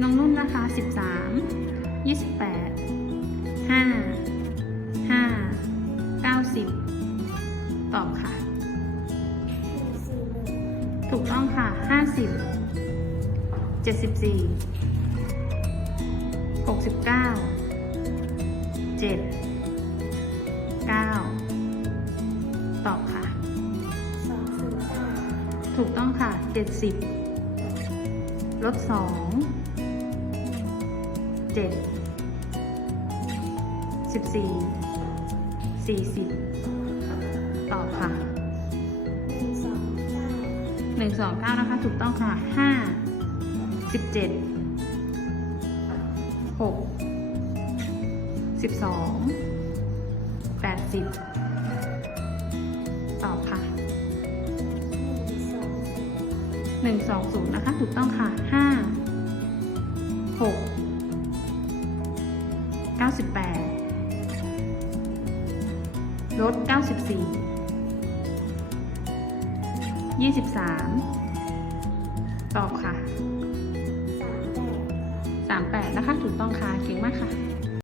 น้องนุ่นนะคะสิบสามยี่สิบแปดห้าห้าเก้าสิบตอบค่ะสี่หนึ่งถูกต้องค่ะห้าสิบเจ็ดสิบสี่หกสิบเก้าเจ็ดเก้าตอบค่ะสองศูนย์เก้าถูกต้องค่ะเจ็ดสิบลดสอง เจ็ดสิบสี่สี่สิบตอบค่ะหนึ่งสองเก้านะคะ ถูกต้องค่ะห้าสิบเจ็ดหกสิบสองแปดสิบตอบค่ะหนึ่งสองศูนย์นะคะ ถูกต้องค่ะห้าหก เก้าสิบแปดลดเก้าสิบสี่ยี่สิบสามตอบค่ะสามแปดสามแปดนะคะ ถูกต้องค่ะ เก่งมากค่ะ